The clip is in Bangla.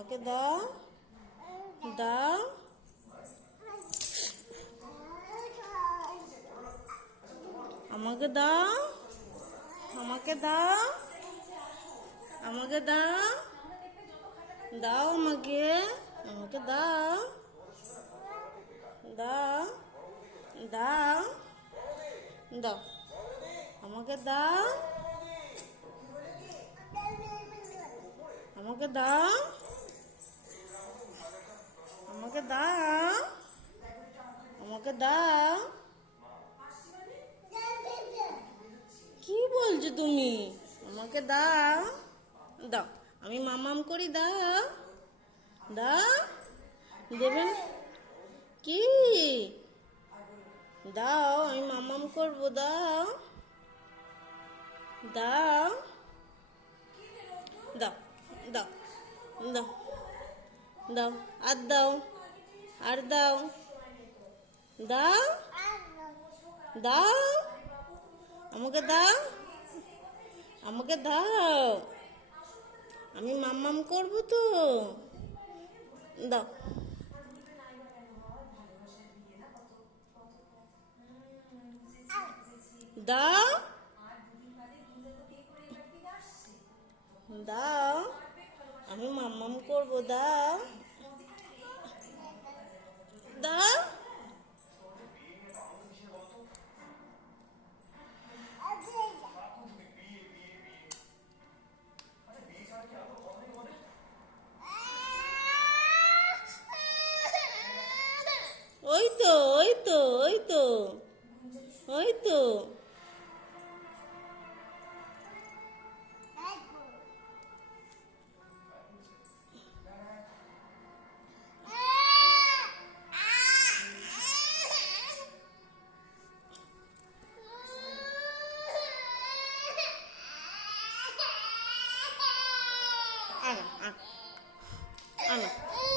আমাকে দাও, দাও, আমাকে দাও, আমাকে দাও, আমাকে দাও, দাও আমাকে, আমাকে দাও, দাও, দাও, দাও, আমাকে দাও, আমাকে দাও, আমাকে দাও, আমাকে দাও। কি বলছো তুমি? আমাকে দাও, দাও, আমি মামাম করি, দাও, দাও, দেবেন কি? দাও, আমি মামাম করবো, দাও, দাও, দাও, দাও, দাও, দাও, আর দাও, আর দাও, দাও, দাও, আমাকে দাও, আমাকে দাও, আমি মাম্মাম করবো তো, দাও, দাও, দাও, আমি মাম্মাম করবো, দাও, দাও, ওই তো, ওই তো, ওই তো, ওই তো, আনো, আনো, আনো।